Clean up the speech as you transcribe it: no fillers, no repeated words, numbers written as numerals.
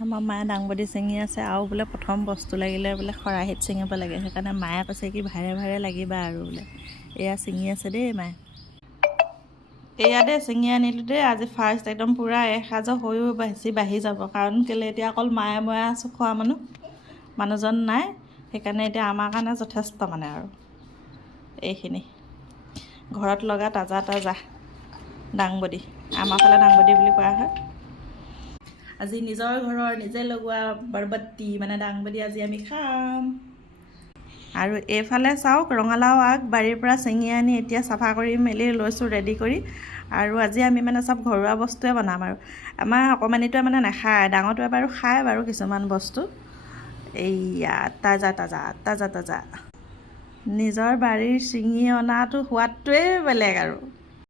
আমাৰ মায়ে দাংবডি ছিঙি আছে আৰু বোলে প্ৰথম বস্তু লাগিলে বোলে খৰাহিত ছিঙিব লাগে, সেইকাৰণে মায়ে কৈছে কি ভাৰে ভাৰে লাগিবা আৰু বোলে। এয়া ছিঙি আছে দেই মায়ে। এয়া দেই ছিঙি আনিলোঁ দেই আজি ফাৰ্ষ্ট, একদম পূৰা এসাজৰ হৈও বেছি বাঢ়ি যাব, কাৰণ কেলৈ এতিয়া অকল মায়ে ময়ে আছোঁ খোৱা মানুহ, মানুহজন নাই, সেইকাৰণে এতিয়া আমাৰ কাৰণে যথেষ্ট মানে আৰু এইখিনি ঘৰত লগা তাজা তাজা দাংবডি, আমাৰ ফালে দাংবডি বুলি কোৱা হয়। আজি নিজৰ ঘৰৰ নিজে লগোৱা বৰবটি মানে দাংবডি আজি আমি খাম। আৰু এইফালে চাওক ৰঙালাও আগ বাৰীৰ পৰা ছিঙি আনি এতিয়া চাফা কৰি মেলি লৈছোঁ ৰেডি কৰি। আৰু আজি আমি মানে চব ঘৰুৱা বস্তুৱে বনাম আৰু আমাৰ অকণমানিটোৱে মানে নাখায়, ডাঙৰটোৱে বাৰু খায় বাৰু কিছুমান বস্তু। এইয়া তাজা তাজা তাজা তাজা নিজৰ বাৰীৰ ছিঙি অনাটো সোৱাদটোৱেই বেলেগ আৰু।